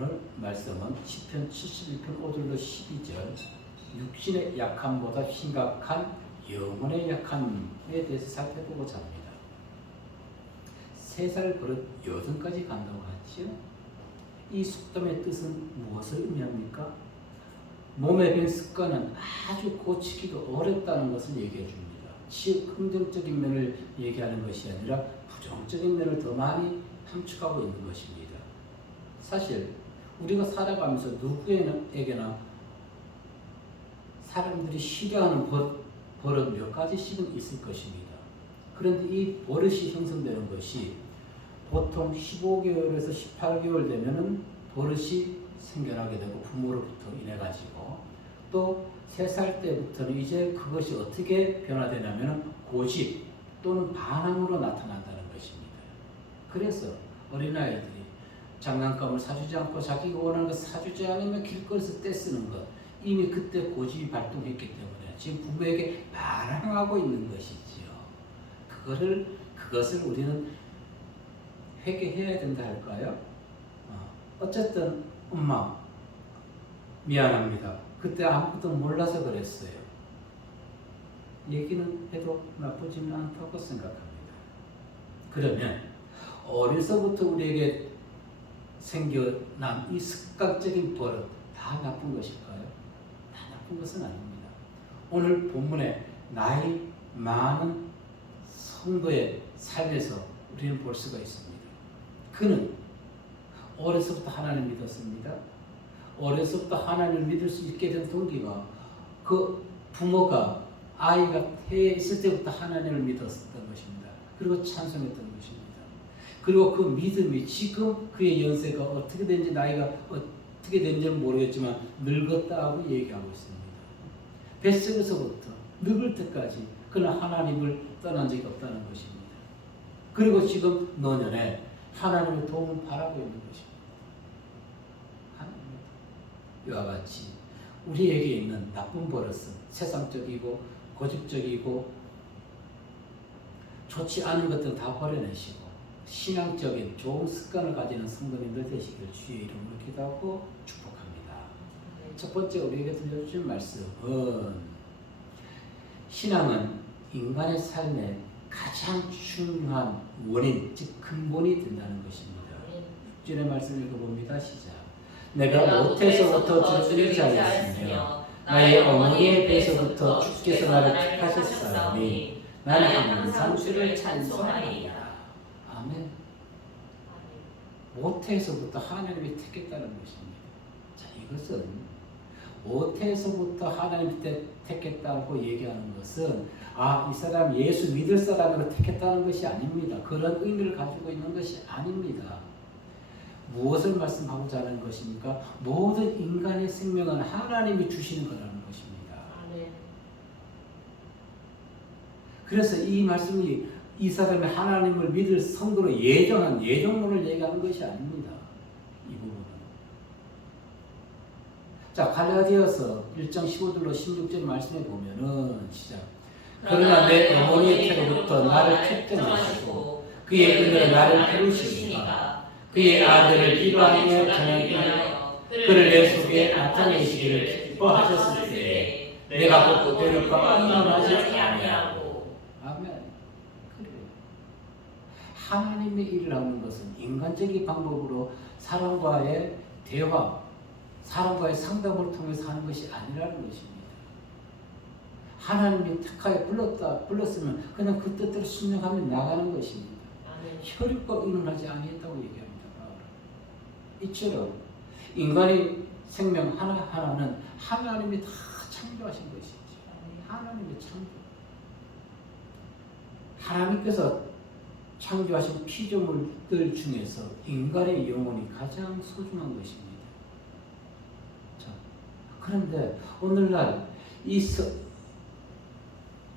오늘 말씀은 시편 71편 5절로 12절 육신의 약함보다 심각한 영혼의 약함에 대해서 살펴보고자 합니다. 3살 버릇 여든까지 간다고 하지요. 이 속담의 뜻은 무엇을 의미합니까? 몸에 밴 습관은 아주 고치기가 어렵다는 것을 얘기해 줍니다. 즉 긍정적인 면을 얘기하는 것이 아니라 부정적인 면을 더 많이 함축하고 있는 것입니다. 사실 우리가 살아가면서 누구에게나 사람들이 싫어하는 버릇 몇 가지씩은 있을 것입니다. 그런데 이 버릇이 형성되는 것이 보통 15개월에서 18개월 되면은 버릇이 생겨나게 되고 부모로부터 인해 가지고 또 3살 때부터는 이제 그것이 어떻게 변화되냐면 고집 또는 반항으로 나타난다는 것입니다. 그래서 어린아이들이 장난감을 사주지 않고 자기가 원하는 것 사주지 않으면 길거리에서 떼쓰는 것, 이미 그때 고집이 발동했기 때문에 지금 부모에게 반항하고 있는 것이지요. 그것을 우리는 회개해야 된다 할까요? 어쨌든 엄마 미안합니다. 그때 아무것도 몰라서 그랬어요. 얘기는 해도 나쁘지는 않다고 생각합니다. 그러면 어려서부터 우리에게 생겨난 이 습관적인 버릇 다 나쁜 것일까요? 다 나쁜 것은 아닙니다. 오늘 본문에 나이 많은 성도의 삶에서 우리는 볼 수가 있습니다. 그는 어려서부터 하나님을 믿었습니다. 어려서부터 하나님을 믿을 수 있게 된 동기가 그 부모가 아이가 태에 있을 때부터 하나님을 믿었던 것입니다. 그리고 찬송했던 것입니다. 그리고 그 믿음이 지금 그의 연세가 어떻게 된지 나이가 어떻게 된지는 모르겠지만 늙었다고 얘기하고 있습니다. 뱃속에서부터 늙을 때까지 그는 하나님을 떠난 적이 없다는 것입니다. 그리고 지금 노년에 하나님의 도움을 바라고 있는 것입니다. 이와 같이 우리에게 있는 나쁜 버릇은 세상적이고 고집적이고 좋지 않은 것들 다 버려내시고 신앙적인 좋은 습관을 가지는 성도님들 되시기를 주의 이름으로 기도하고 축복합니다. 첫 번째 우리에게 들려주신 말씀은 신앙은 인간의 삶의 가장 중요한 원인, 즉 근본이 된다는 것입니다. 6절의 말씀을 읽어봅니다. 시작. 내가 모태에서부터 주를 잘했으며 나의 어머니의 배에서부터 주께서 나를 택하셨사오니 나는 항상 주를 찬송하리이다. 아멘. 모태에서부터 하나님이 택했다는 것입니다. 자, 이것은 모태에서부터 하나님이 택했다고 얘기하는 것은 이 사람 예수 믿을 사람으로 택했다는 것이 아닙니다. 그런 의미를 가지고 있는 것이 아닙니다. 무엇을 말씀하고자 하는 것입니까? 모든 인간의 생명은 하나님이 주시는 거라는 것입니다. 그래서 이 말씀이 이 사람이 하나님을 믿을 성도로 예정한 예정론을 얘기하는 것이 아닙니다. 이 부분은. 자, 갈라디아서 1장 15절로 16절 말씀에 보면은 시작. 그러나 내 어머니의 태로부터 나를 택정하시고 그의 은혜로 나를 부르시니까 그의 아들을 기도하며 전하여 그를 내 속에 나타내시기를 기뻐하셨을 때에 내가 그때를 꽉 하지 아니하고. 아멘. 그래요. 하나님의 일을 하는 것은 인간적인 방법으로 사람과의 대화, 사람과의 상담을 통해서 하는 것이 아니라는 것입니다. 하나님이 택하여 불렀으면 그냥 그 뜻대로 순종하며 나가는 것입니다. 혈육과 의논하지 아니했다고 얘기합니다. 이처럼 인간의 생명 하나하나는 하나님이 다 창조하신 것이죠. 하나님의 창조. 하나님께서 창조하신 피조물들 중에서 인간의 영혼이 가장 소중한 것입니다. 자, 그런데 오늘날 이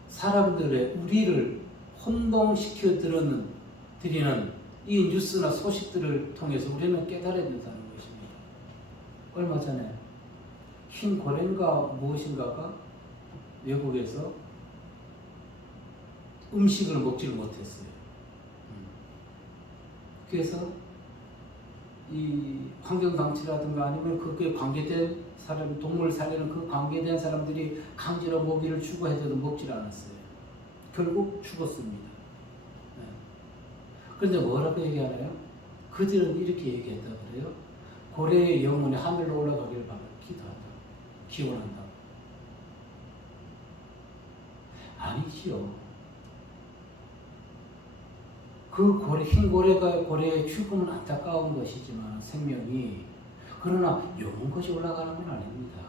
사람들의 우리를 혼동시켜 드리는 이 뉴스나 소식들을 통해서 우리는 깨달아야 된다는 것입니다. 얼마 전에 흰 고랭가 무엇인가가 외국에서 음식을 먹지를 못했어요. 그래서 이 환경단체라든가 아니면 그게 관계된 사람, 동물 살리는 그 관계된 사람들이 강제로 먹이를 주고 해도 먹질 않았어요. 결국 죽었습니다. 네. 그런데 뭐라고 얘기하나요? 그들은 이렇게 얘기했다 그래요. 고래의 영혼이 하늘로 올라가기를 기도한다. 기원한다. 아니지요. 그 고래, 흰 고래의 죽음은 안타까운 것이지만 생명이, 그러나 영원 것이 올라가는 건 아닙니다.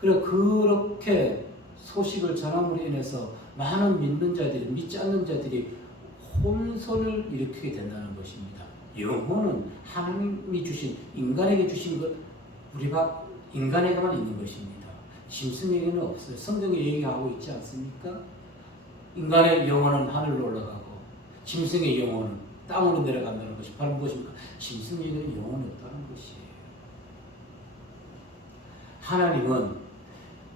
그렇게 소식을 전함으로 인해서 많은 믿는 자들이, 믿지 않는 자들이 혼선을 일으키게 된다는 것입니다. 영혼은 하나님이 주신, 인간에게 주신 것, 우리가 인간에게만 있는 것입니다. 짐승에게는 없어요. 성경에 얘기하고 있지 않습니까? 인간의 영혼은 하늘로 올라가고 짐승의 영혼은 땅으로 내려간다는 것이 바로 무엇입니까? 짐승에게는 영혼이 없다는 것이에요. 하나님은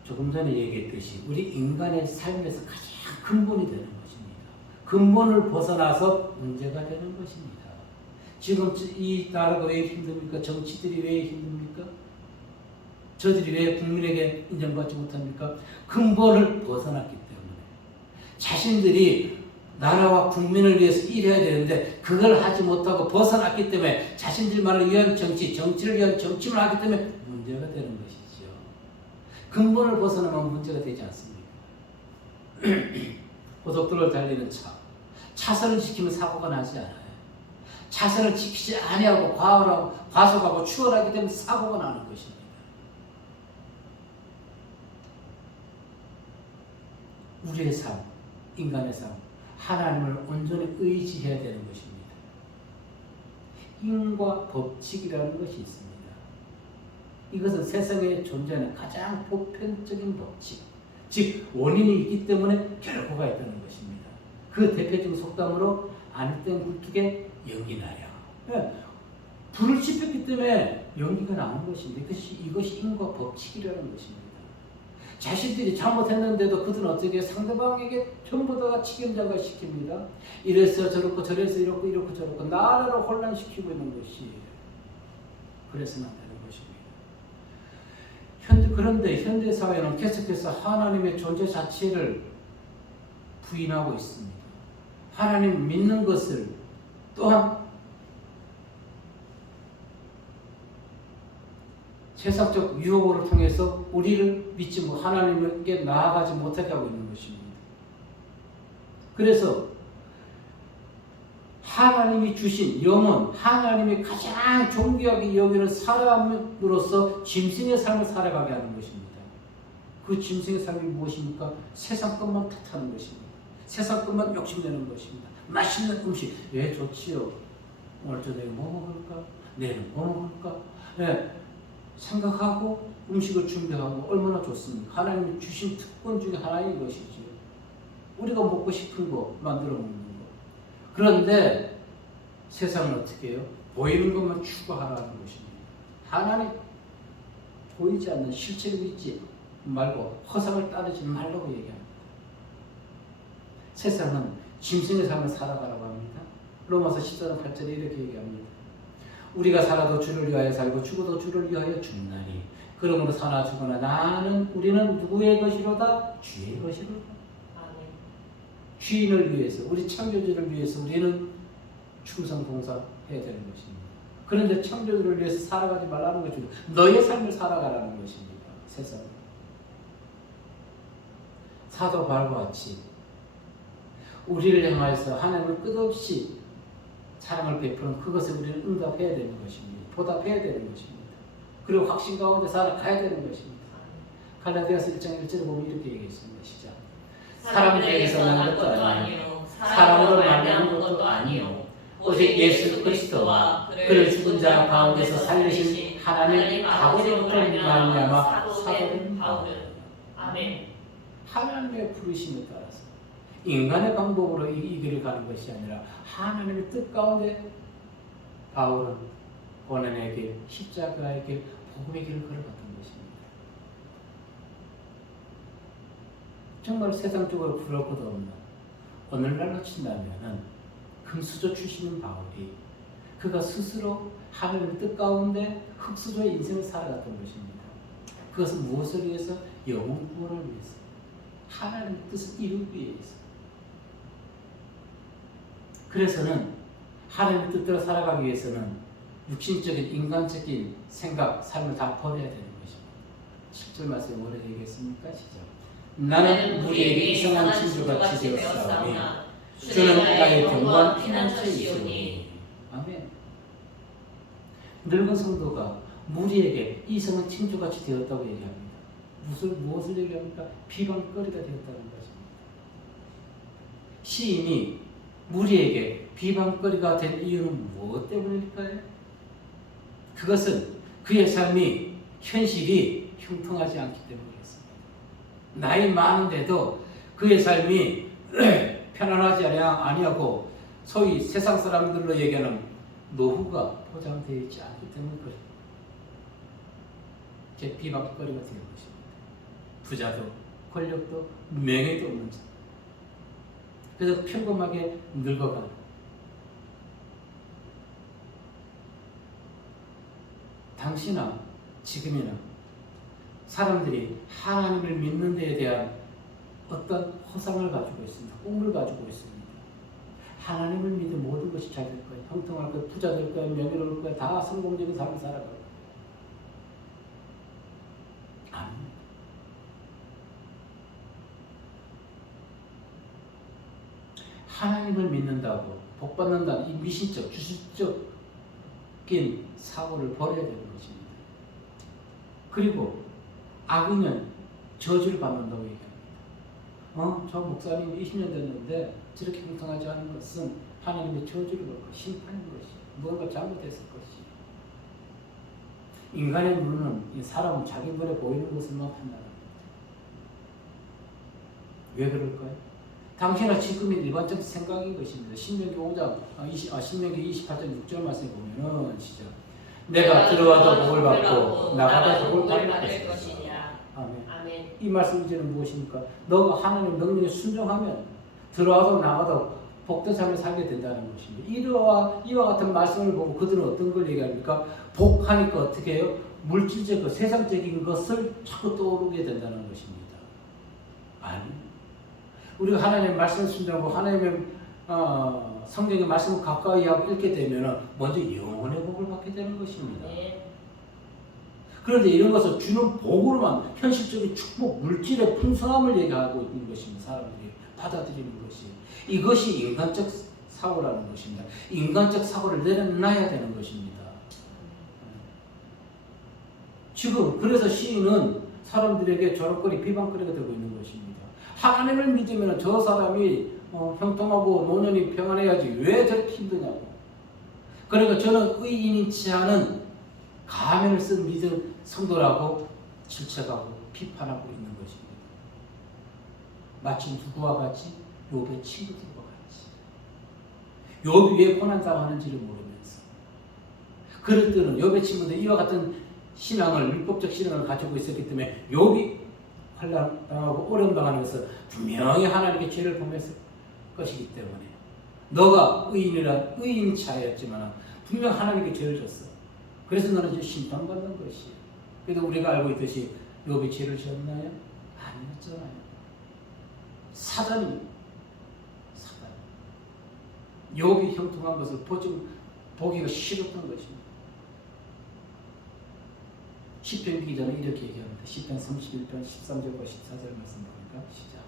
조금 전에 얘기했듯이 우리 인간의 삶에서 가장 근본이 되는 것입니다. 근본을 벗어나서 문제가 되는 것입니다. 지금 이 나라가 왜 힘듭니까? 정치들이 왜 힘듭니까? 저들이 왜 국민에게 인정받지 못합니까? 근본을 벗어났기 때문에. 자신들이 나라와 국민을 위해서 일해야 되는데 그걸 하지 못하고 벗어났기 때문에 자신들만을 위한 정치를 위한 정치만 하기 때문에 문제가 되는 것이죠. 근본을 벗어나면 문제가 되지 않습니까? 고속도로를 달리는 차선을 지키면 사고가 나지 않아요. 차선을 지키지 아니하고 과속하고 추월하기 때문에 사고가 나는 것입니다. 우리의 삶, 인간의 삶, 하나님을 온전히 의지해야 되는 것입니다. 인과 법칙이라는 것이 있습니다. 이것은 세상에 존재하는 가장 보편적인 법칙, 즉 원인이 있기 때문에 결과가 있다는 것입니다. 그 대표적인 속담으로 안을 땐 굴뚝에 연기 나요. 네. 불을 지폈기 때문에 연기가 나는 것입니다. 이것이 인과 법칙이라는 것입니다. 자신들이 잘못했는데도 그들은 어떻게 상대방에게 전부 다 책임자가 시킵니다. 이래서 저렇고 저래서 이렇고 저렇고 나라를 혼란시키고 있는 것이, 그래서는 안 되는 것입니다. 그런데 현대 사회는 계속해서 하나님의 존재 자체를 부인하고 있습니다. 하나님 믿는 것을 또한 세상적 유혹을 통해서 우리를 믿지 못, 하나님께 나아가지 못하게 하고 있는 것입니다. 그래서 하나님이 주신 영혼, 하나님이 가장 존귀하게 여기는 사람으로서 짐승의 삶을 살아가게 하는 것입니다. 그 짐승의 삶이 무엇입니까? 세상 것만 탓하는 것입니다. 세상 것만 욕심내는 것입니다. 맛있는 음식, 왜 좋지요? 오늘 저녁에 뭐 먹을까? 내일은 뭐 먹을까? 네. 생각하고 음식을 준비하고 얼마나 좋습니까? 하나님이 주신 특권 중에 하나인 것이죠. 우리가 먹고 싶은 거 만들어 먹는 거. 그런데 세상은 어떻게 해요? 보이는 것만 추구하라는 것입니다. 하나님 보이지 않는 실체를 믿지 말고 허상을 따르지 말라고 얘기합니다. 세상은 짐승의 삶을 살아가라고 합니다. 로마서 14장 8절에 이렇게 얘기합니다. 우리가 살아도 주를 위하여 살고 죽어도 주를 위하여 죽나니 그러므로 사나 죽거나 우리는 누구의 것이로다? 주의 것이로다. 주인을 위해서, 우리 창조주를 위해서 우리는 충성 봉사해야 되는 것입니다. 그런데 창조주를 위해서 살아가지 말라는 것입니다. 너의 삶을 살아가라는 것입니다. 세상에. 사도 바울과 같이 우리를 향하여서 하나님은 끝없이 사랑을 베푸는 그것을 우리는 응답해야 되는 것입니다. 보답해야 되는 것입니다. 그리고 확신 가운데 살아가야 되는 것입니다. 갈라디아서 1장 1절에 보면 이렇게 얘기했습니다. 시작. 사람들에게서 난 것도 아니요 사람으로 말미암은 것도 아니요 오직 예수 그리스도와 그를 죽은 자 가운데서 살리신 하나님 아버지로부터 말미암아 사도된 바울은. 아멘. 하나님의 부르심에 따라서 인간의 방법으로 이 길을 가는 것이 아니라 하나님의 뜻 가운데 바울은 고난의 길, 십자가의 길, 복음의 길을 걸어갔던 것입니다. 정말 세상적으로 부러울 것도 없는 오늘날로 친다면은 금수저 출신인 바울이 그가 스스로 하나님의 뜻 가운데 흙수저의 인생을 살아갔던 것입니다. 그것은 무엇을 위해서? 영혼 구원을 위해서. 하나님의 뜻을 이루기 위해서. 그래서는 하나님의 뜻대로 살아가기 위해서는 육신적인 인간적인 생각, 삶을 다 버려야 되는 것입니다. 10절 말씀에 뭐라고 얘기했습니까? 시작. 나는 무리에게 이상한 친구같이 되었사오니 주는 나의 견고한 피난처이시오니. 아멘. 늙은 성도가 무리에게 이상한 친구같이 되었다고 얘기합니다. 무엇을 얘기합니까? 비방거리가 되었다는 것입니다. 시인이 무리에게 비방거리가 된 이유는 무엇 때문일까요? 그것은 그의 삶이 현실이 형통하지 않기 때문이었습니다. 나이 많은데도 그의 삶이 편안하지 아니하고 소위 세상 사람들로 얘기하는 노후가 보장되어 있지 않기 때문에 그렇게 비방거리가 되는 것입니다. 부자도 권력도 명예도 없는 자. 그래서 평범하게 늙어가는. 당시나 지금이나 사람들이 하나님을 믿는 데에 대한 어떤 허상을 가지고 있습니다. 꿈을 가지고 있습니다. 하나님을 믿으면 모든 것이 잘 될 거예요. 형통할 거예요. 부자 될 거예요. 명예로울 거예요. 다 성공적인 삶을 살아갈 거예요. 아닙니다. 하나님을 믿는다고 복받는다는 이 미신적, 주술적인 사고를 버려야 되는 것입니다. 그리고 악인은 저주를 받는다고 얘기합니다. 저 목사님 20년 됐는데 저렇게 형통하지 않은 것은 하나님의 저주를 받고 심판인 것이 무언가 잘못했을 것이. 인간의 눈은 이 사람은 자기 눈에 보이는 것을만 판단합니다. 왜 그럴까요? 당시나 지금의 일반적 생각인 것입니다. 신명기 5장, 신명기 28장 6절 말씀에 보면은 시작. 내가 들어와도 복을 받고 나가도 복을 받을 것이니라. 아멘. 이 말씀 이제는 무엇입니까? 너가 하나님의 명령에 순종하면 들어와도 나가도 복된 삶을 살게 된다는 것입니다. 이와 같은 말씀을 보고 그들은 어떤 걸 얘기합니까? 복하니까 어떻게 해요? 물질적, 세상적인 것을 자꾸 떠오르게 된다는 것입니다. 아니. 우리가 하나님의 말씀을 순종하고 하나님의 성경의 말씀을 가까이 하고 읽게 되면 먼저 영혼의 복을 받게 되는 것입니다. 그런데 이런 것을 주는 복으로만 현실적인 축복, 물질의 풍성함을 얘기하고 있는 것입니다. 사람들이 받아들이는 것이. 이것이 인간적 사고라는 것입니다. 인간적 사고를 내려놔야 되는 것입니다. 지금 그래서 시인은 사람들에게 저런거리 비방거리가 되고 있는 것입니다. 하나님을 믿으면 저 사람이 형통하고 노년이 평안해야지 왜 저렇게 힘드냐고. 그러니까 저는 의인이지 않은 가면을 쓴 믿음 성도라고 질책하고 비판하고 있는 것입니다. 마치 누구와 같이? 욥의 친구들과 같이. 욥이 왜 고난당하는지를 모르면서 그럴 때는 욥의 친구들 이와 같은 신앙을 율법적 신앙을 가지고 있었기 때문에 욥이 환난당하고 어려움 당하는 것은 분명히 하나님께 죄를 범했을 것이기 때문에 너가 의인인 자였지만 분명 하나님께 죄를 졌어. 그래서 너는 이제 심판받는 것이에요. 그래도 우리가 알고 있듯이 욥이 죄를 지었나요? 아니었잖아요. 사단이 욥이 형통한 것을 보기가 싫었던 것입니다. 시편 기자는 이렇게 얘기합니다. 시편 31편 13절과 14절 말씀 보니까 시작.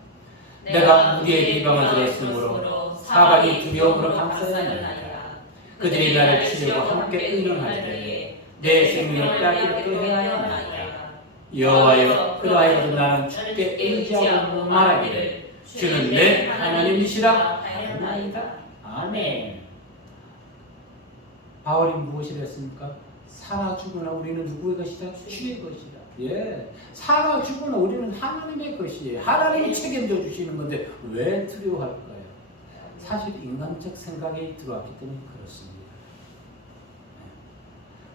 내가 무리의 비방을 들었으므로 사방이 두려움으로 감싸였나이다. 그들이 나를 치려고 함께 의논할 때에 내 생명을 빼앗기게 행하였나이다. 여호와여 그러하여도 나는 주께 의지하고 말하기를 주는 내 하나님이시라 하였나이다. 아멘. 바울이 무엇이라 했습니까? 살아 죽으나 우리는 누구의 것이다? 주의 것이다. 예, 살아 죽으나 우리는 하나님의 것이에요. 하나님이 책임져 주시는 건데 왜 두려워할까요? 사실 인간적 생각이 들어왔기 때문에 그렇습니다.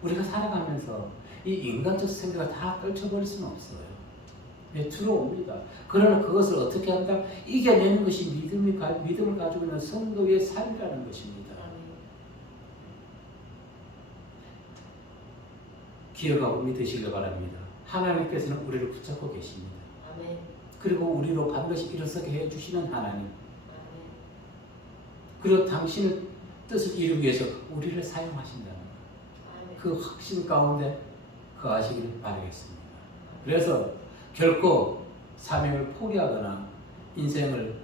우리가 살아가면서 이 인간적 생각을 다 떨쳐버릴 수는 없어요. 왜 들어옵니다. 그러나 그것을 어떻게 한다? 이겨내는 것이 믿음을 가지고 있는 성도의 삶이라는 것입니다. 기억하고 믿으시길 바랍니다. 하나님께서는 우리를 붙잡고 계십니다. 아멘. 그리고 우리로 반드시 일어서게 해주시는 하나님. 아멘. 그리고 당신의 뜻을 이루기 위해서 우리를 사용하신다는 아멘. 그 확신 가운데 거하시길 바라겠습니다. 그래서 결코 사명을 포기하거나 인생을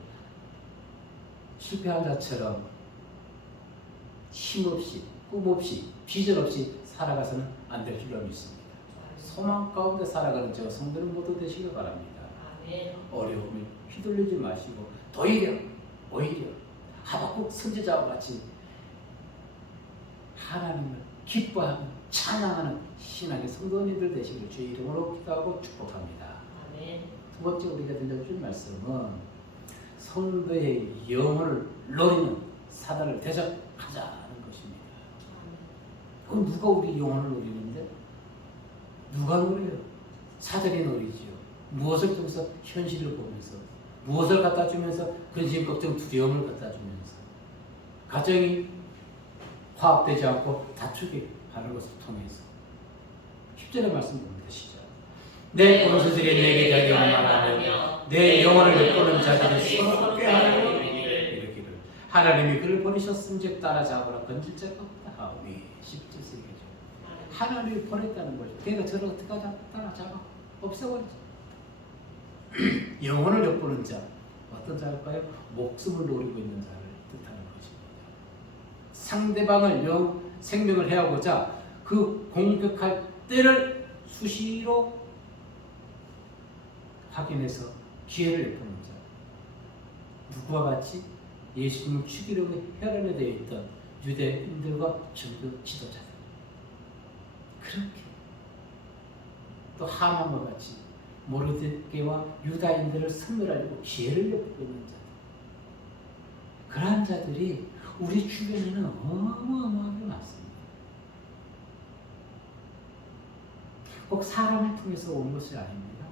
실패한 자처럼 힘없이, 꿈없이, 비전 없이 살아가서는 안 될 줄로 믿습니다. 소망 가운데 살아가는 저와 성도들 모두 되시길 바랍니다. 아멘. 어려움에 휘둘리지 마시고 오히려 하박국 선지자와 같이 하나님을 기뻐하는 찬양하는 신앙의 성도님들 되시길 주의 이름으로 기도하고 축복합니다. 아멘. 두 번째 우리가 들려줄 말씀은 성도의 영혼을 노리는 사단을 대적하자는 것입니다. 그럼 누가 우리 영혼을 노리는데? 누가 노려요? 사단이 노리지요. 무엇을 통해서? 현실을 보면서, 무엇을 갖다 주면서? 근심, 걱정, 두려움을 갖다 주면서, 가정이 화합되지 않고 다투게 하는 것을 통해서. 10절의 말씀 봅니다. 시작. 내 원수들이 내게 자기만 말하며 내 영혼을 엿보는 자들이 서로 꾀하여 이르기를 하나님이 그를 버리셨음즉 따라잡으라 건질 자가 없다 하오니. 10절이죠. 하나님이 버렸다는 거죠. 걔가 저를 어떻게 따라잡아 없애버리죠. 영혼을 엿보는 자, 어떤 자일까요? 목숨을 노리고 있는 자를 뜻하는 것입니다. 상대방을 생명을 해하고자 그 공격할 때를 수시로 확인해서 기회를 엿보는 자. 누구와 같이? 예수님을 죽이려고 혈안에 되어 있던 유대인들과 종교 지도자들. 그렇게 또 하만과 같이 모르드게와 유다인들을 섬멸하려고 기회를 엿보고 있는 자들. 그러한 자들이 우리 주변에는 어마어마하게 많습니다. 꼭 사람을 통해서 온 것이 아닙니다.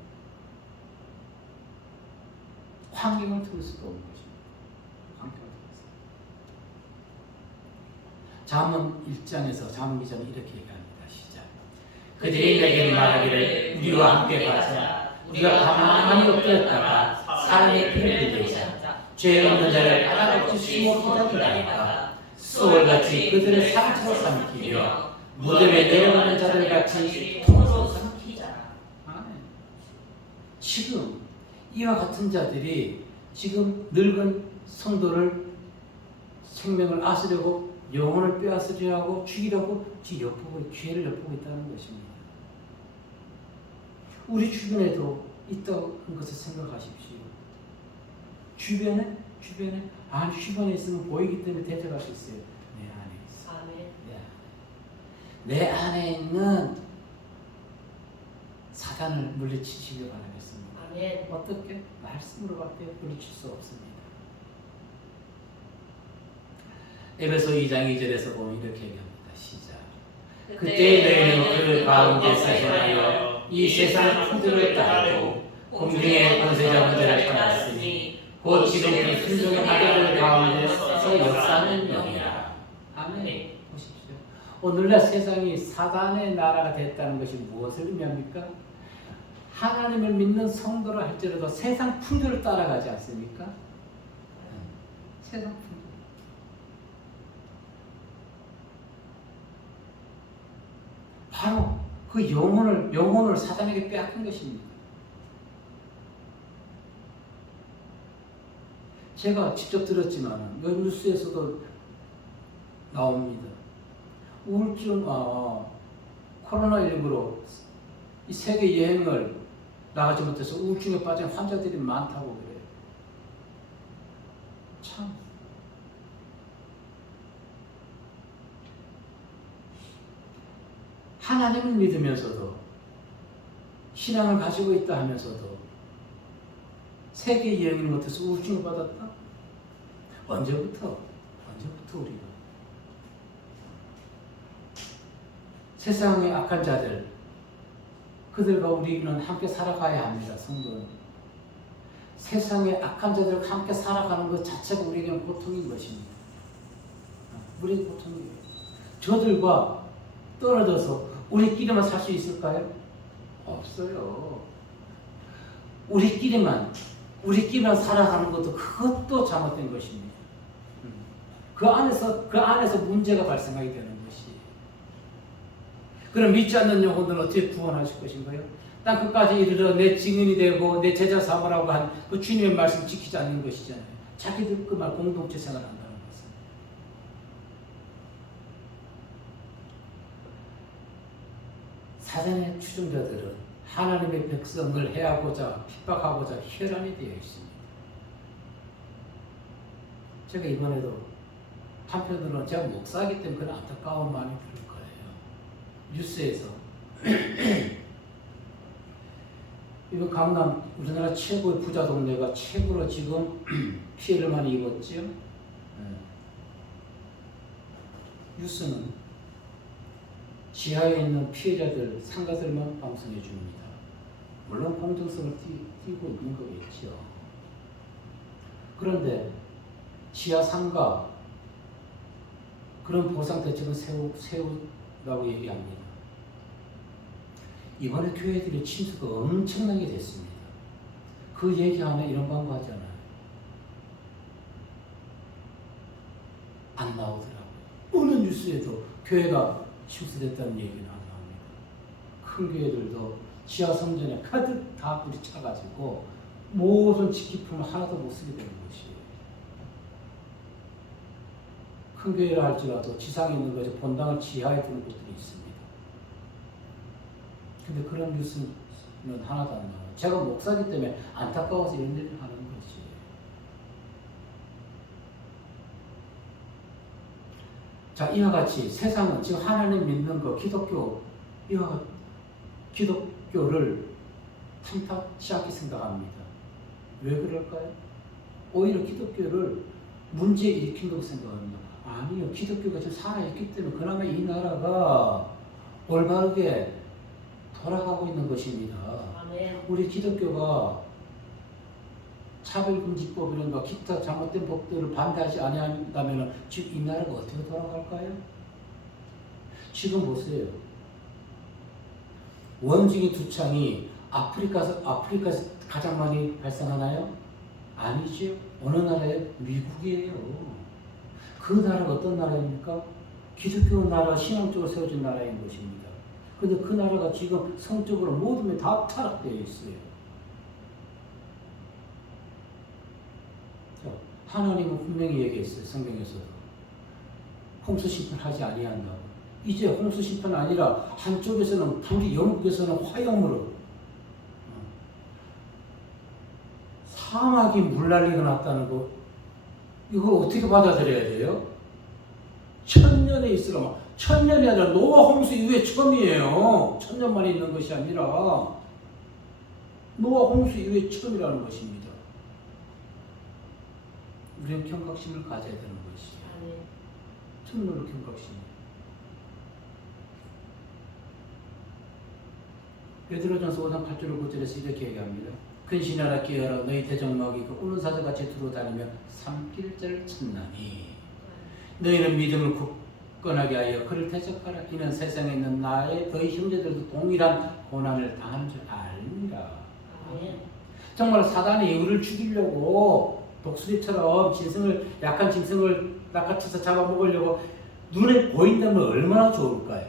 환경을 통해서도 오는 것입니다. 환경을 통해서. 잠언 1장에서 잠언 기자는 이렇게 얘기합니다. 시작. 그들이 내게 말하기를 우리와 함께 가자. 우리가 가만히 엎드렸다가 사람의 피를 흘리자. 죄 없는 자를 까닭없이 숨어 기다리다가 소울같이 그들을 상처로 삼키며 무덤에 내려가는 자들같이 통으로 삼키자. 지금 이와 같은 자들이 지금 늙은 성도를 생명을 앗으려고 영혼을 빼앗으려고 죽이려고 기회를 엿보고 있다는 것입니다. 우리 주변에도 있다는 것을 생각하십시오. 주변에 주변에 있으면 보이기 때문에 대적할 수 있어요. 내 안에 있어. 아멘. 내 안에 있는 사단을 물리치시길 바라겠습니다. 아멘. 어떻게? 말씀으로밖에 물리칠 수 없습니다. 에베소 2장 2절에서 보면 이렇게 얘기합니다. 시작. 그때 너희는 그 가운데서 행하여 이 세상 풍조를 따르고 공중의 권세자들을 따랐으니 곧 지금 그 순종의 하도들 가운데서 역사하는 영이라. 아멘. 보십시오. 오늘날 세상이 사단의 나라가 됐다는 것이 무엇을 의미합니까? 하나님을 믿는 성도를 할지라도 세상 풍조를 따라가지 않습니까? 세상 풍조. 바로 그 영혼을 사단에게 빼앗긴 것입니다. 제가 직접 들었지만 뉴스에서도 나옵니다. 우울증, 코로나19로 이 세계 여행을 나가지 못해서 우울증에 빠진 환자들이 많다고 그래요. 참. 하나님을 믿으면서도 신앙을 가지고 있다 하면서도 세계 여행을 못해서 우울증을 받았다? 언제부터 우리가 세상의 악한 자들 그들과 우리는 함께 살아가야 합니다. 성도는 세상의 악한 자들과 함께 살아가는 것 자체가 우리에게는 고통인 것입니다. 우리에게 고통이에요. 저들과 떨어져서 우리끼리만 살 수 있을까요? 없어요. 우리끼리만 살아가는 것도 그것도 잘못된 것입니다. 그 안에서 문제가 발생하게 되는 것이. 그럼 믿지 않는 영혼들은 어떻게 구원하실 것인가요? 땅 끝까지 이르러 내 증인이 되고 내 제자 삼으라고 한 그 주님의 말씀 지키지 않는 것이잖아요. 자기들 그 말 공동체 생활한다는 것은. 사단의 추종자들은 하나님의 백성을 해하고자 핍박하고자 혈안이 되어 있습니다. 제가 이번에도 한편으로는 제가 목사이기 때문에 그런 안타까운 마음이 들 거예요. 뉴스에서 이거 강남 우리나라 최고의 부자 동네가 최고로 지금 피해를 많이 입었지요. 뉴스는 지하에 있는 피해자들 상가들만 방송해 줍니다. 물론 공정성을 띄고 있는 거겠죠. 그런데 지하 상가 그런 보상 대책은 세우라고 얘기합니다. 이번에 교회들의 침수가 엄청나게 됐습니다. 그 얘기 안에 이런 광고 하잖아요. 안 나오더라고요. 어느 뉴스에도 교회가 침수됐다는 얘기는 안 나옵니다. 큰 교회들도 지하 성전에 가득 다 불이 차가지고 모든 집기품을 하나도 못 쓰게 되는 것이에요. 큰 교회라 할지라도 지상에 있는 것이 본당을 지하에 두는 곳들이 있습니다. 근데 그런 뉴스는 하나도 안 나와요. 제가 목사기 때문에 안타까워서 이런 일을 하는 것이에요. 자, 이와 같이 세상은 지금 하나님 믿는 거, 기독교를 탐탁치 않게 생각합니다. 왜 그럴까요? 오히려 기독교를 문제 일으킨다고 생각합니다. 아니요, 기독교가 지금 살아있기 때문에 그나마 이 나라가 올바르게 돌아가고 있는 것입니다. 아멘. 우리 기독교가 차별금지법이라든가 기타 잘못된 법들을 반대하지 아니한다면 지금 이 나라가 어떻게 돌아갈까요? 지금 보세요. 원숭이 두창이 아프리카에서 가장 많이 발생하나요? 아니죠. 어느 나라에? 미국이에요. 그 나라가 어떤 나라입니까? 기독교 나라, 신앙적으로 세워진 나라인 것입니다. 그런데 그 나라가 지금 성적으로 모든 게 다 타락되어 있어요. 자, 하나님은 분명히 얘기했어요. 성경에서도. 홍수 심판하지 아니한다고. 이제 홍수 심판 아니라 한쪽에서는 불이, 영국에서는 화염으로 사막이 물난리가 났다는 거, 이걸 어떻게 받아들여야 돼요? 천년에 있으라. 천년이 아니라 노아 홍수 이후에 처음이에요. 천년 만에 있는 것이 아니라 노아 홍수 이후에 처음이라는 것입니다. 우리는 경각심을 가져야 되는 것이죠. 정말로 경각심. 베드로전서 5장 8절 9절에서 이렇게 얘기합니다. 근신하라 깨어라 너희 대적마귀 그 우는 사자같이 두루다니며 삼킬자를 찾나니 너희는 믿음을 굳건하게 하여 그를 대적하라. 이는 세상에 있는 나의 너희 형제들도 동일한 고난을 당하는 줄 알미라. 정말 사단이 우리를 죽이려고 독수리처럼 약한 짐승을 낚아쳐서 잡아먹으려고 눈에 보인다면 얼마나 좋을까요?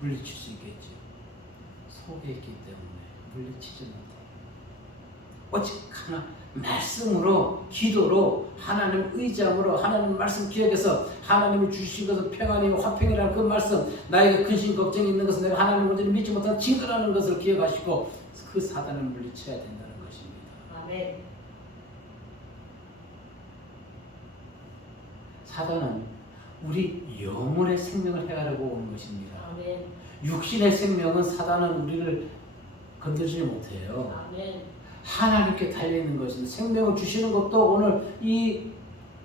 물리칠 수 있겠죠. 속에 있기 때문에 물리치지 못하고 오직하나 말씀으로, 기도로, 하나님 의지함으로, 하나님 말씀 기억해서 하나님이 주신 것은 평안이고 화평이라는 그 말씀, 나에게 근심 걱정이 있는 것은 내가 하나님을 온전히 믿지 못한 증거라는 것을 기억하시고 그 사단을 물리쳐야 된다는 것입니다. 아멘. 사단은 우리 영혼의 생명을 해하려고 오는 것입니다. 아멘. 육신의 생명은 사단은 우리를 건드리지 못해요. 아멘. 하나님께 달려있는 것입니다. 생명을 주시는 것도 오늘 이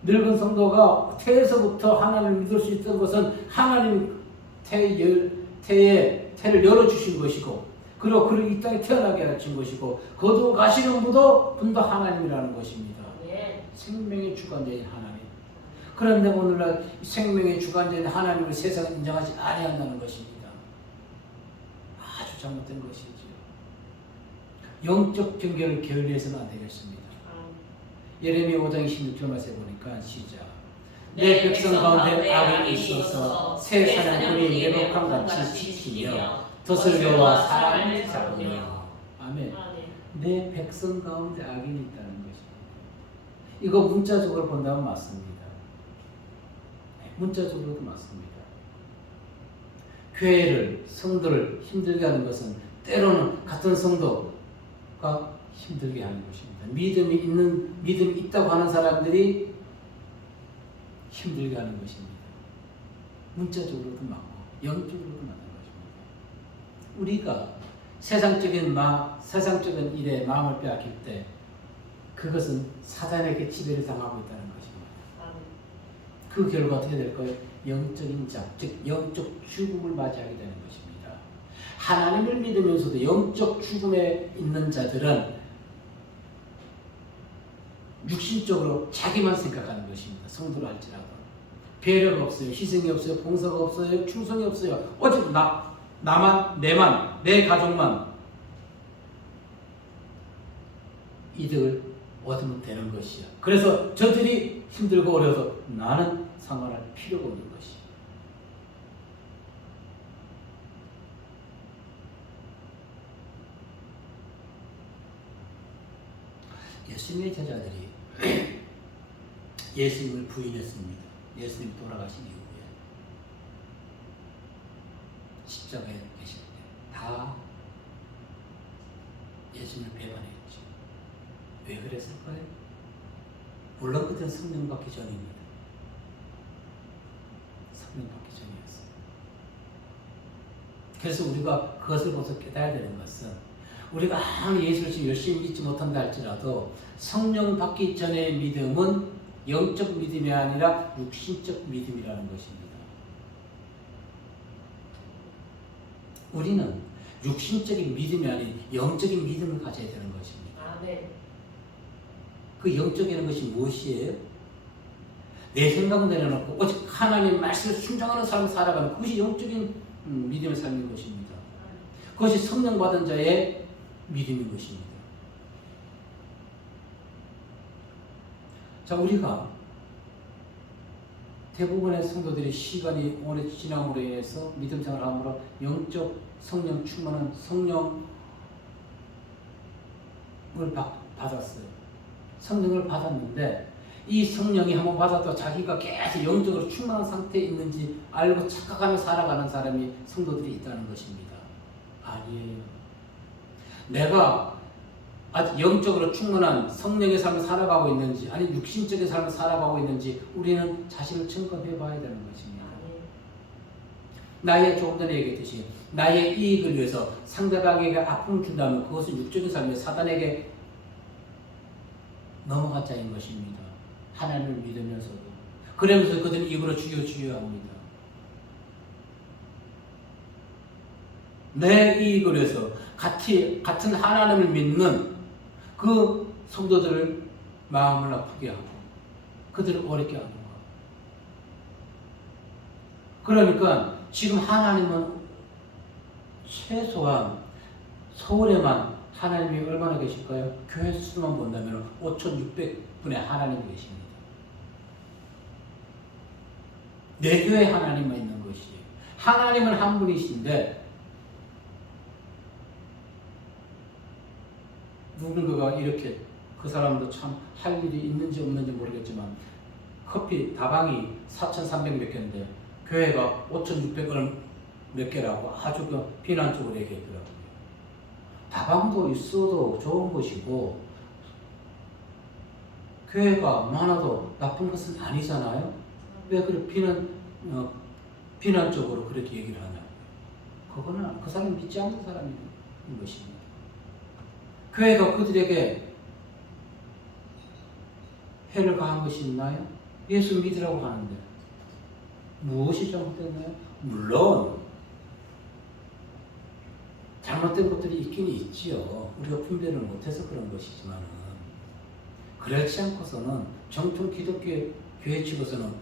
늙은 성도가 태에서부터 하나님을 믿을 수 있던 것은 하나님 태를 열어주신 것이고 그리고 그를 이 땅에 태어나게 하신 것이고 거두가시는 분도 하나님이라는 것입니다. 네. 생명의 주관자인 하나님. 그런데 오늘날 생명의 주관자인 하나님을 세상은 인정하지 아니한다는 것입니다. 아주 잘못된 것이지요. 영적 경계를 게을리해서는 안 되겠습니다. 예레미야 5장 26절 말씀에 보니까 시작. 내 백성 가운데 악인이 있어서 새 사냥꾼이 내복함 같이 지키며 덫을 사람을 잡으며. 아멘. 내 백성 가운데 악인이 있다는 것입니다. 이거 문자적으로 본다면 맞습니다. 문자적으로도 맞습니다. 교회를, 성도를 힘들게 하는 것은 때로는 같은 성도가 힘들게 하는 것입니다. 믿음이 있다고 하는 사람들이 힘들게 하는 것입니다. 문자적으로도 맞고 영적으로도 맞는 것입니다. 우리가 세상적인 일에 마음을 빼앗길 때 그것은 사단에게 지배를 당하고 있다는 것입니다. 그 결과 어떻게 될까요? 영적인 자, 즉 영적 죽음을 맞이하게 되는 것입니다. 하나님을 믿으면서도 영적 죽음에 있는 자들은 육신적으로 자기만 생각하는 것입니다. 성도로 할지라도 배려가 없어요, 희생이 없어요, 봉사가 없어요, 충성이 없어요. 오직 나만, 내 가족만 이득을 얻으면 되는 것이야. 그래서 저들이 힘들고 어려워서 나는 상관할 필요가 없는 것이. 예수님의 제자들이 예수님을 부인했습니다. 예수님이 돌아가신 이후에 십자가에 계실 때 다 예수님을 배반했죠. 왜 그랬을까요? 물론 그때는 성령 받기 전입니다. 성령 받기 전이었어요. 그래서 우리가 그것을 보면서 깨달아야 되는 것은 우리가 아무리 예수를 지금 열심히 믿지 못한다 할지라도 성령 받기 전의 믿음은 영적 믿음이 아니라 육신적 믿음이라는 것입니다. 우리는 육신적인 믿음이 아닌 영적인 믿음을 가져야 되는 것입니다. 그 영적인 것이 무엇이에요? 내 생각을 내려놓고 오직 하나님 말씀을 순종하는 삶을 살아가는 그것이 영적인 믿음의 삶인 것입니다. 그것이 성령 받은 자의 믿음인 것입니다. 자, 우리가 대부분의 성도들이 시간이 오래 지남으로 인해서 믿음 생활을 함으로 영적 성령 충만한 성령을 받았어요. 성령을 받았는데 이 성령이 한번 받았다고 자기가 계속 영적으로 충만한 상태에 있는지 알고 착각하며 살아가는 사람이 성도들이 있다는 것입니다. 아니에요. 내가 아직 영적으로 충만한 성령의 삶을 살아가고 있는지 아니 육신적인 삶을 살아가고 있는지 우리는 자신을 점검해 봐야 되는 것입니다. 나의 조금 전에 얘기했듯이 나의 이익을 위해서 상대방에게 아픔을 준다면 그것은 육적인 삶에 사단에게 넘어간 자인 것입니다. 하나님을 믿으면서도 그러면서 그들은 입으로 주여 합니다. 내 이익을 위해서 같은 하나님을 믿는 그 성도들을 마음을 아프게 하고 그들을 어렵게 하는 거예요. 그러니까 지금 하나님은 최소한 서울에만 하나님이 얼마나 계실까요? 교회 수만 본다면 5,600분의 하나님이 계십니다. 내 교회에 하나님만 있는 것이에요. 하나님은 한 분이신데 누군가가 이렇게 그 사람도 참 할 일이 있는지 없는지 모르겠지만 커피 다방이 4,300 몇 개인데 교회가 5,600원 몇 개라고 아주 그 비난적으로 얘기했더라고요. 다방도 있어도 좋은 것이고 교회가 많아도 나쁜 것은 아니잖아요. 왜 그렇게 비난적으로 그렇게 얘기를 하냐? 그거는 그 사람 믿지 않는 사람인 것입니다. 교회가 그들에게 해를 가한 것이 있나요? 예수 믿으라고 하는데 무엇이 잘못됐나요? 물론 잘못된 것들이 있긴 있지요. 우리가 분별을 못해서 그런 것이지만 그렇지 않고서는 정통 기독교의 교회 측에서는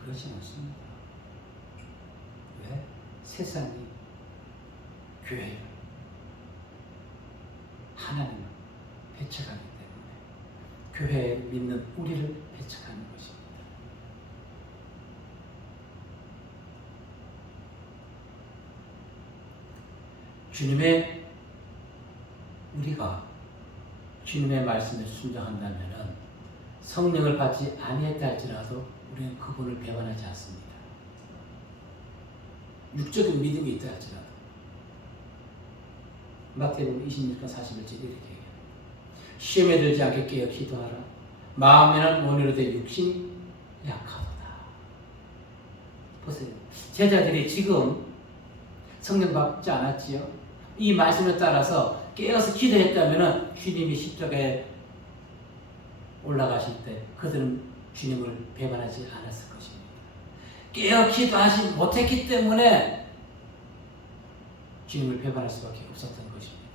그렇지 않습니다. 왜? 세상이 교회를 하나님을 배척하기 때문에 교회에 믿는 우리를 배척하는 것입니다. 우리가 주님의 말씀에 순종한다면 성령을 받지 아니했다 할지라도 우리는 그분을 배반하지 않습니다. 육적인 믿음이 있다 할지라도. 마태복음 26장 41절 이렇게 얘기합니다. 시험에 들지 않게 깨어 기도하라. 마음에는 원이로되 육신이 약하도다. 보세요. 제자들이 지금 성령 받지 않았지요? 이 말씀에 따라서 깨어서 기도했다면 주님이 십자가에 올라가실 때 그들은 주님을 배반하지 않았을 것입니다. 깨어 기도하지 못했기 때문에 주님을 배반할 수밖에 없었던 것입니다.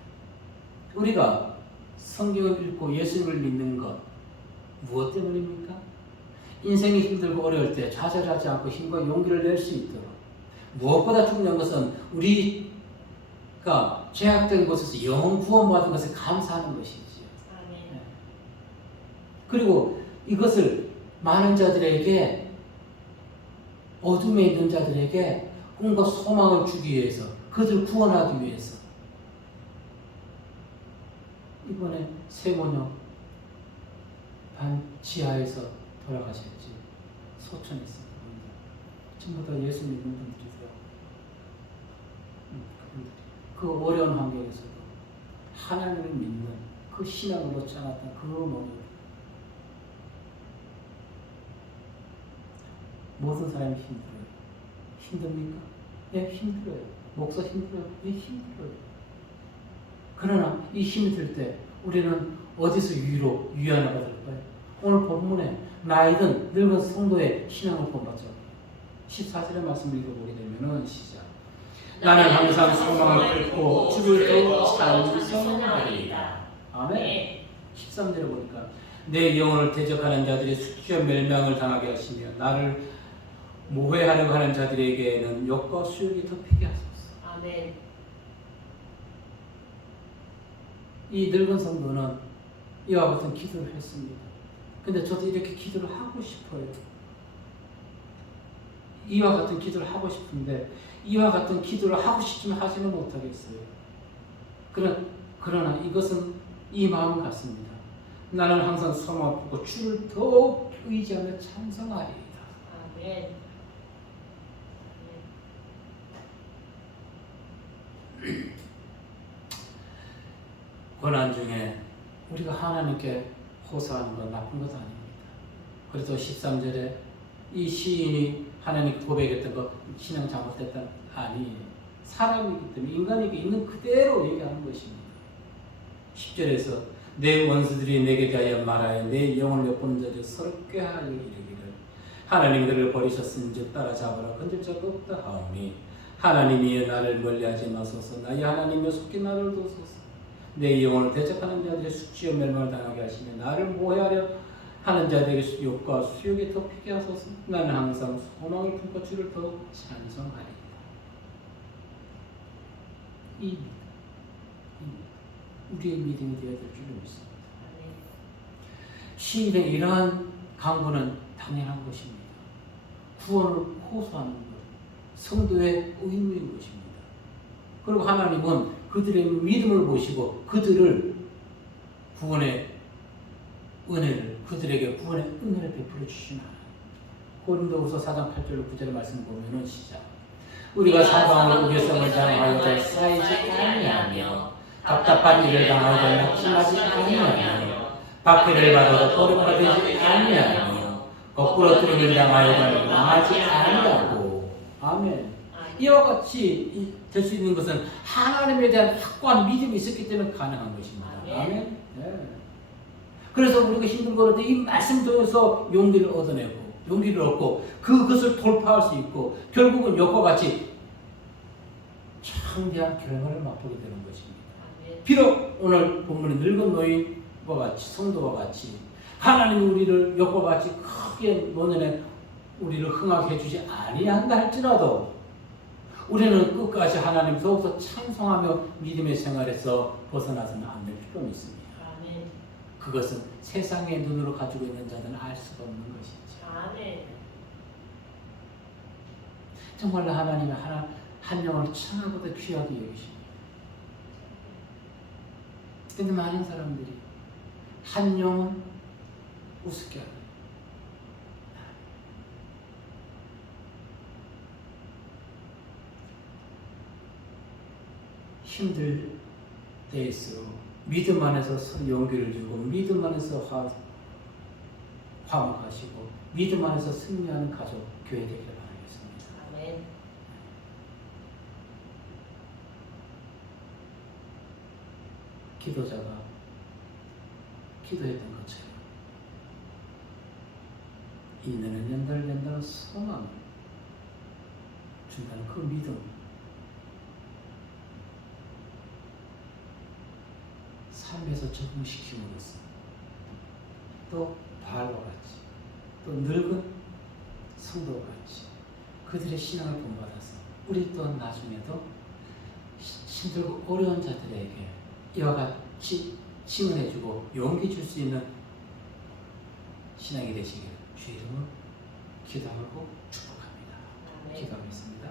우리가 성경을 읽고 예수님을 믿는 것 무엇 때문입니까? 인생이 힘들고 어려울 때 좌절하지 않고 힘과 용기를 낼 수 있도록 무엇보다 중요한 것은 우리가 죄악된 곳에서 영원 구원받은 것을 감사하는 것이지요. 네. 그리고 이것을 많은 자들에게 어둠에 있는 자들에게 꿈과 소망을 주기 위해서 그들을 구원하기 위해서 이번에 세모녀 반 지하에서 돌아가셨지. 소천에 있습니다. 전부 다 예수 믿는 분들이더라고요. 그 어려운 환경에서도 하나님을 믿는 그 신앙을 놓지 않았던 그 모습. 모든 사람이 힘들어요. 힘듭니까? 네, 힘들어요. 목사 힘들어요. 네, 힘들어요. 그러나 이 힘이 들 때 우리는 어디서 위안을 받을까요? 오늘 본문에 나이든 늙은 성도의 신앙을 본받죠. 14절의 말씀을 읽어보게 되면은 시작. 나는 항상 소망을 품고 주를 더욱 찬송하리이다. 아멘. 13절에 보니까 내 영혼을 대적하는 자들이 수치와 멸망을 당하게 하시며 나를 모해하려고 하는 자들에게는 욕과 수욕이 덮이게 하소서. 아멘. 이 늙은 성도는 이와 같은 기도를 했습니다. 근데 저도 이렇게 기도를 하고 싶어요. 이와 같은 기도를 하고 싶은데 이와 같은 기도를 하고 싶지만 하지는 못하겠어요. 그러나 이것은 이 마음 같습니다. 나는 항상 소망을 품고 주를 더욱 의지하며 찬송하리이다. 아멘. 고난 중에 우리가 하나님께 호소하는 건 나쁜 것도 아닙니다. 그래서 13절에 이 시인이 하나님께 고백했던 거 신앙 잘못됐다 아니 사람이기 때문에 인간에게 있는 그대로 얘기하는 것입니다. 10절에서 내 원수들이 내게 대하여 말하여 내 영을 엿보는 자들이 서로 꾀하여 이르기를 하나님 그를 버리셨은즉 따라잡으라 건질 자가 없다 하오니 하나님이 나를 멀리하지 마소서 나의 하나님이여 속히 나를 도소서 내 영혼을 대적하는 자들의 숙지와 멸망을 당하게 하시며 나를 모해하려 하는 자들에게 욕과 수욕이 덮이게 하소서. 나는 항상 소망을 품고 주를 더욱 찬송하리이다. 이 믿음, 우리의 믿음이 되어야 될 줄을 믿습니다. 시인의 이러한 강구는 당연한 것입니다. 구원을 호소하는 것, 성도의 의무인 것입니다. 그리고 하나님은 그들의 믿음을 보시고 그들을 구원의 은혜를 그들에게 구원의 은혜를 베풀어 주시나. 고린도후서 4장 8절 9절의 말씀 보면은 시작. 우리가 사방으로 우겨성을 당하여도 쌓이지 아니하며 답답한 일을 당하여도 낙심하지 아니하며 박해를 받아도 버림받지 아니하며 거꾸로 뚫음을 당하여도 망하지 아니하고. 아멘. 이와 같이 될 수 있는 것은 하나님에 대한 확고한 믿음이 있었기 때문에 가능한 것입니다. 아멘. 네. 그래서 우리가 힘들고 그럴 때 이 말씀 통해서 용기를 얻어내고 용기를 얻고 그것을 돌파할 수 있고 결국은 이것과 같이 창대한 결과를 맛보게 되는 것입니다. 비록 오늘 본문의 늙은 노인과 같이 성도와 같이 하나님이 우리를 여과 같이 크게 노년에 우리를 흥하게 해주지 아니한다 할지라도 우리는 끝까지 하나님 더욱더 찬송하며 믿음의 생활에서 벗어나서는 안 될 필요는 있습니다. 아멘. 그것은 세상의 눈으로 가지고 있는 자는 알 수가 없는 것이죠. 아멘. 정말로 하나님의 한 영을 천하보다 귀하게 여기십니다. 근데 많은 사람들이 한 영은 우습게 하는 힘들 때일수록 믿음 안에서 용기를 주고 믿음 안에서 화목하시고 믿음 안에서 승리하는 가족, 교회 되기를 바라겠습니다. 아멘. 기도자가 기도했던 것처럼 있는 연달연달 소망을 준다는 그 믿음, 삶에서 적응시킴으로써 또 바알과 같이 또 늙은 성도와 같이 그들의 신앙을 본받아서 우리 또한 나중에도 힘들고 어려운 자들에게 이와 같이 증언해주고 용기 줄 수 있는 신앙이 되시기를 주의 이름으로 기도하고 축복합니다. 아멘. 기도하겠습니다.